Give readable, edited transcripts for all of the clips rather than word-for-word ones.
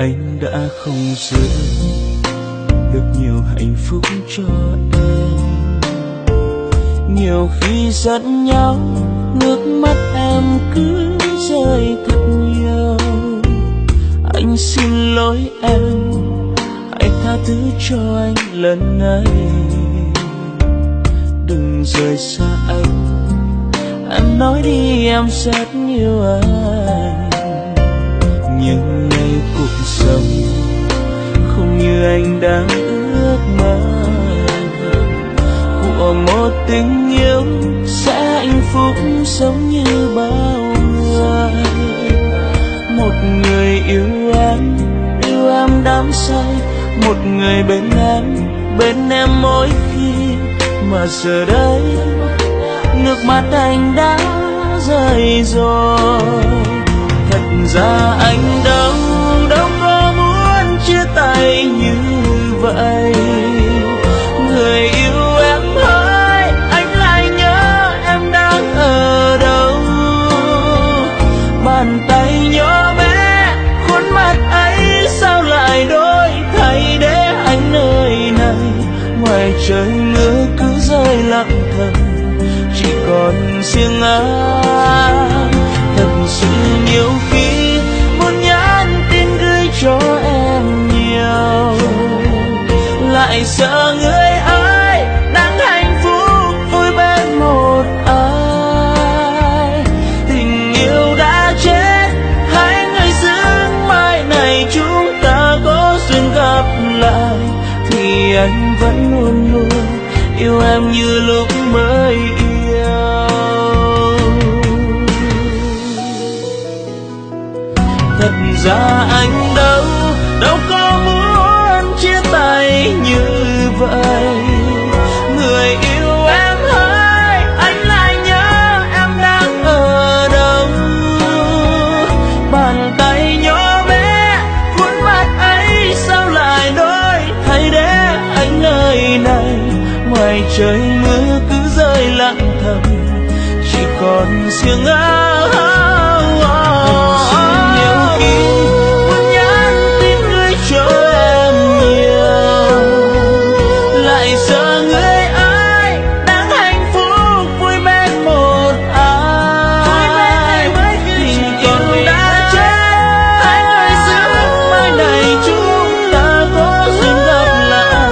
anh đã không giữ được nhiều hạnh phúc cho em. Nhiều khi giận nhau, nước mắt em cứ rơi thật nhiều. Anh xin lỗi em, hãy tha thứ cho anh lần này. Đừng rời xa anh, em nói đi em rất yêu anh. Nhưng ngày cuộc sống không như anh đang ước mơ, của một tình yêu sẽ hạnh phúc giống như bao người. Một người yêu em đắm say, một người bên em mỗi khi. Mà giờ đây nước mắt anh đã rơi rồi. Thật ra anh đâu có muốn chia tay như vậy. Người yêu em ơi, anh lại nhớ em đang ở đâu. Bàn tay nhỏ bé, khuôn mặt ấy sao lại đổi thay để anh nơi này. Ngoài trời mưa cứ rơi lặng thầm, chỉ còn riêng anh. Thật sự nhiều khi muốn nhắn tin gửi cho em nhiều, lại sợ người ấy đang hạnh phúc vui bên một ai. Tình yêu đã chết, hai người giữ mai này chúng ta có duyên gặp lại, thì anh vẫn luôn luôn yêu em như lúc mới yêu. Thật ra anh đâu có muốn chia tay như vậy. Người yêu em ơi, anh lại nhớ em đang ở đâu. Bàn tay nhỏ bé, khuôn mặt ấy sao lại đổi thay để anh nơi này. Ngoài trời mưa cứ rơi lặng thầm, chỉ còn riêng anh. Nhiều khi muốn nhắn tin gửi cho em nhiều, lại sợ người ấy đang hạnh phúc vui bên một ai. Tình yêu đã chết, hai người giữ mai này chúng ta có duyên gặp lại,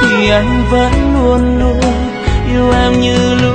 thì anh vẫn luôn luôn yêu em như lúc.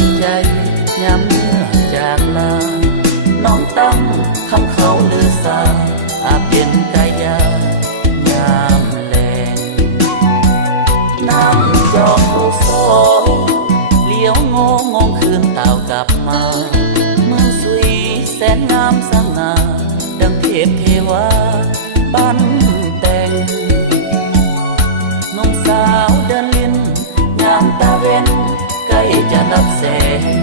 งใจยามเมื่อจากลาน้องตั้งคำเขาลือสาอาจเป็นกายายามแลงนั่งจองลูกโซ่เลี้ยวงมองคืนเต่ากลับมาเมืองสุยแสนงามสง่าดังเทพเทวาปั้นแต่งน้องสาวเดินลิ้นงามตาเว้นใกล้จะรับแสง